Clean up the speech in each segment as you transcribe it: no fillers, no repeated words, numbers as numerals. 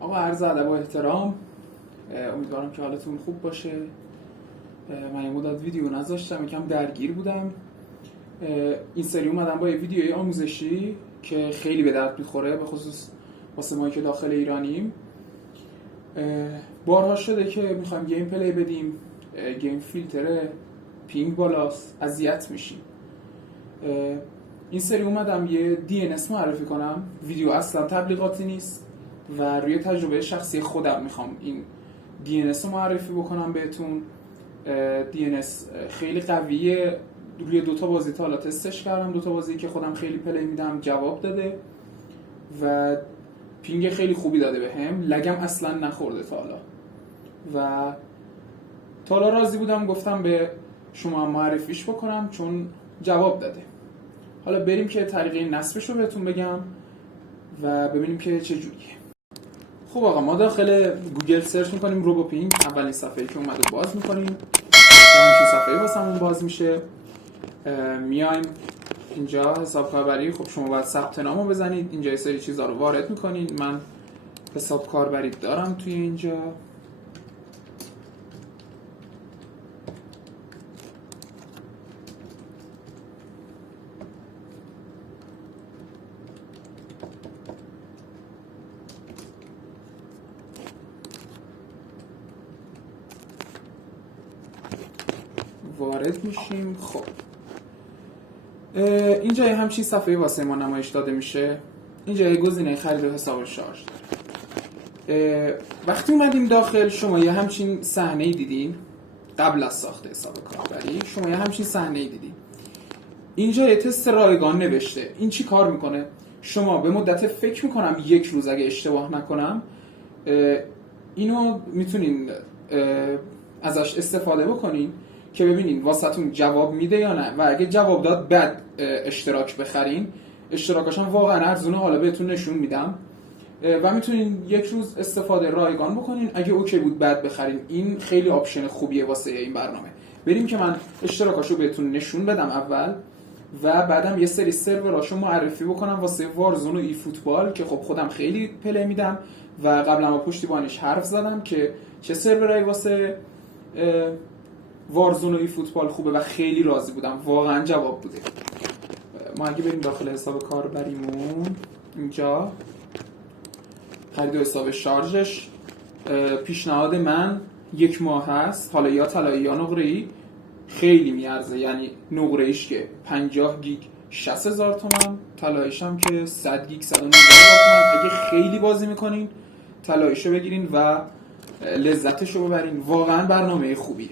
آقا عرض ادب و احترام، امیدوارم که حالتون خوب باشه. من یه مدت ویدیو نذاشتم، یکم درگیر بودم. این سری اومدم با یه ویدیوی آموزشی که خیلی به درد میخوره، به خصوص واسه ما که داخل ایرانیم. بارها شده که میخوایم گیم پلی بدیم، گیم فیلتر پینگ بالاست، اذیت میشیم. این سری اومدم یه DNS معرفی کنم. ویدیو اصلا تبلیغاتی نیست و روی تجربه شخصی خودم میخوام این DNS رو معرفی بکنم بهتون. DNS خیلی قویه. روی دوتا بازی تا حالا تستش کردم، دوتا بازی که خودم خیلی پلی میدم جواب داده و پینگ خیلی خوبی داده به هم، لگم اصلا نخورده تا حالا و تا حالا راضی بودم، گفتم به شما معرفیش بکنم چون جواب داده. حالا بریم که طریقه نصبش رو بهتون بگم و ببینیم که چه جوریه. خب آقا، ما داخل گوگل سرچ میکنیم روبوپینگ، اولین صفحه‌ای که اومده باز میکنیم، همین صفحه واسمون باز میشه. میایم اینجا حساب کاربری. خب شما باید ثبت نامو بزنید، اینجا یه سری چیزا رو وارد میکنید. من حساب کاربری دارم توی اینجا. وارد میشیم. خب اینجا یه همچین صفحه واسه ما نمایش داده میشه. اینجا یه گزینه خرید حساب شارژ داره. وقتی اومدیم داخل، شما یه همچین صحنه‌ای دیدین. قبل از ساخت حساب کاربری شما یه همچین صحنه‌ای دیدین. اینجا یه تست رایگان نوشته. این چی کار میکنه؟ شما به مدت فکر میکنم 1 روز، اگه اشتباه نکنم، اینو میتونین ازش استفاده بکنین که ببینین واسهتون جواب میده یا نه، و اگه جواب داد بعد اشتراک بخرین. اشتراکاش هم واقعا ارزونه، حالا بهتون نشون میدم. و میتونین 1 روز استفاده رایگان بکنین، اگه اوکی بود بعد بخرین. این خیلی آپشن خوبیه واسه این برنامه. بریم که من اشتراکاشو بهتون نشون بدم اول و بعدم یه سری سروراشو معرفی بکنم واسه وارزون و ای فوتبال که خب خودم خیلی پلی میدم و قبلا با پشتیبانش حرف زدم که چه سرورایی واسه وارزون و ای فوتبال خوبه و خیلی راضی بودم، واقعا جواب بوده. ما اگه بریم داخل حساب کاربریمون، اینجا خرید و حساب شارژش، پیشنهاد من 1 ماه هست، حالا یا طلایی یا نقره‌ای. خیلی میارزه، یعنی نقره‌ایش که 50 گیگ 60,000 تومان، طلاییش هم که 100 گیگ 190,000 تومان. اگه خیلی بازی میکنین طلاییشو بگیرین و لذتشو ببرین، واقعا برنامه خوبیه.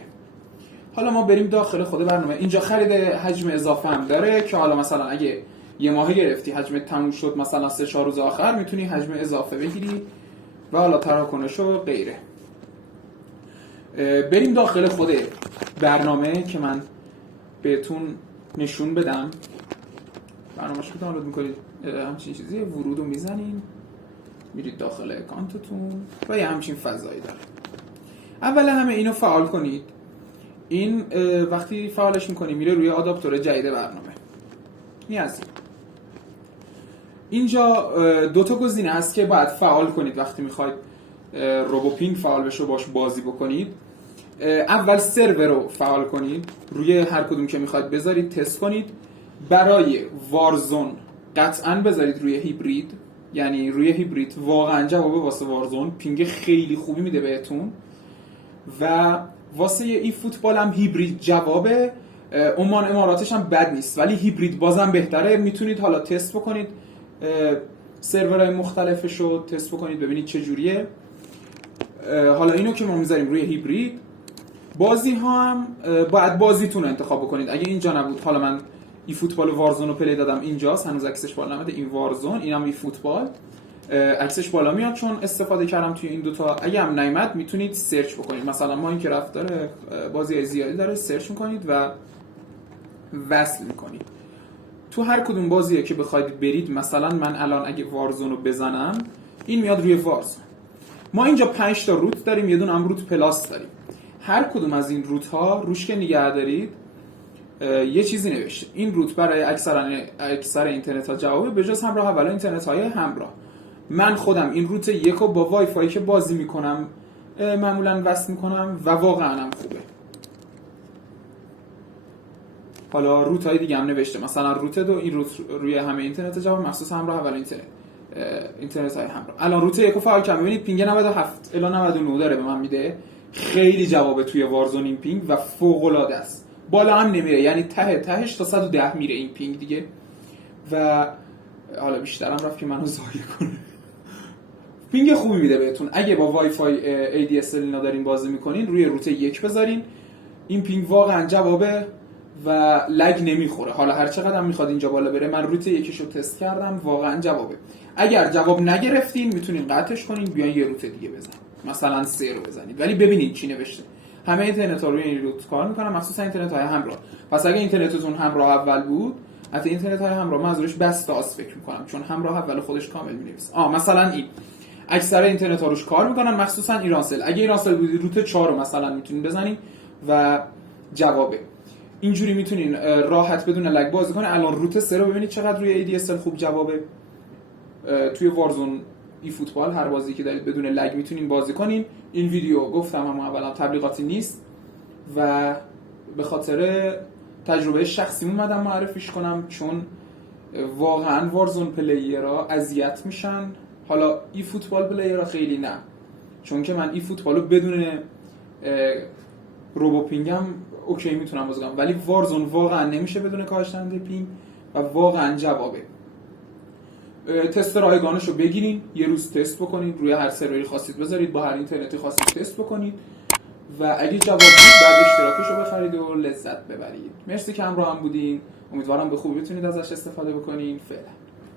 حالا ما بریم داخل خود برنامه. اینجا خرید حجم اضافه هم داره که حالا مثلا اگه یه ماه گرفتی حجم تموم شد، مثلا 3-4 روز آخر میتونی حجم اضافه بگیری و حالا تراکنش و غیره. بریم داخل خود برنامه که من بهتون نشون بدم. برنامه‌اش رو دانلود میکنید، همچین چیزی ورود رو میزنین، میرید داخل اکانتتون و یه همچین فضایی داره. اول همه اینو فعال کنید. این وقتی فعالش میکنی میره روی آداپتور جدید برنامه. اینجا 2 تا گزینه هست که باید فعال کنید وقتی میخواید روبوپینگ فعال بشه باش بازی بکنید. اول سرور رو فعال کنید، روی هر کدوم که میخواید بذارید تست کنید. برای وارزون قطعا بذارید روی هیبرید، یعنی روی هیبرید واقعا جواب واسه وارزون پینگ خیلی خوبی میده بهتون. و واسه ای فوتبال هم هیبرید جوابه. عمان اماراتش هم بد نیست، ولی هیبرید بازم بهتره. میتونید حالا تست بکنید، سرورهای مختلفش رو تست بکنید ببینید چه جوریه. حالا اینو که ما میذاریم روی هیبرید. بازی ها هم باید بازیتون رو انتخاب بکنید. اگه اینجا نبود، حالا من ای فوتبال و وارزون رو پلی دادم، اینجاست، هنوز عکسش بالا نمیاد. این وارزون، اینم ای فوتبال، عکسش بالا میاد چون استفاده کردم توی این دوتا. اگه هم نیامد میتونید سرچ بکنید، مثلا ما این که رفت داره بازی زیادی داره، سرچ میکنید و وصل میکنید. تو هر کدوم بازیه که بخواید برید، مثلا من الان اگه وارزون رو بزنم این میاد روی وارزون. ما اینجا 5 تا روت داریم، یه دونه هم روت پلاس داریم. هر کدوم از این روت ها روش که نگه دارید یه چیزی نوشته. این روت برای اکثر اینترنت ها جوابه، به جز همراه اول اینترنت های همراه. من خودم این روت 1 رو با وای فای که بازی میکنم معمولا وصل میکنم و واقعا هم خوبه. حالا روت های دیگه هم نوشته، مثلا روت 2 این روت روی همه اینترنت جواب مخصوص همراه اول اینترنت های همراه. الان روت 1 رو فعال کردم، ببینید پینگ 97 الی 99 داره به من میده. خیلی جوابه توی وارزون این پینگ و فوق العاده است. بالا هم نمیره، یعنی تهش تا 110 میره این پینگ دیگه. و حالا بیشترم رفت که منو ضایع کنه. پینگ خوبی میده بهتون. اگه با وای فای ADSL اینا دارین بازی میکنین روی روت 1 بذارین. این پینگ واقعا جوابه و لگ نمیخوره. حالا هر چقدر هم میخواد اینجا بالا بره، من روت 1 رو تست کردم واقعا جوابه. اگر جواب نگرفتین میتونین قطعش کنین، بیاین یه روت دیگه بزنین، مثلا 3 رو بزنید، ولی ببینید چی نوشته. همه اینترنت ها روی این روت کار میکنن، مخصوصا اینترنت های همراه. پس اگه اینترنتتون همراه اول بود، حتی اینترنت های همراه منظورش بستاس فکر میکنم، چون همراه اول خودش کامل مینویسه. مثلا این اکثر اینترنت ها روش کار میکنن، مخصوصا ایرانسل. اگه ایرانسل بودید روت 4 رو مثلا میتونین بزنین و جوابه. اینجوری میتونین راحت بدون لگ بازی کنین. الان روت 3 رو ببینید چقدر روی ADSL خوب جوابه. توی وارزون ای فوتبال هر بازی که دارید بدون لگ میتونین بازی کنین. این ویدیو گفتم هم اولا تبلیغاتی نیست و به خاطر تجربه شخصی اومدم معرفیش کنم، چون واقعا وارزون پلیرها اذیت میشن. حالا ای فوتبال پلیرها خیلی نه، چون که من ای فوتبالو بدون روبو پینگم اوکی میتونم بازی کنم، ولی وارزون واقعا نمیشه بدون کاهش دهنده پینگ و واقعا جوابه. تست رایگانش رو بگیرین، یه روز تست بکنین، روی هر سروری خواستید بذارید، با هر اینترنتی خواستید تست بکنید و اگه جواب بود بعد اشتراکش رو بخرید و لذت ببرید. مرسی که همراه هم بودین، امیدوارم به خوبی بتونید ازش استفاده بکنین. فعلا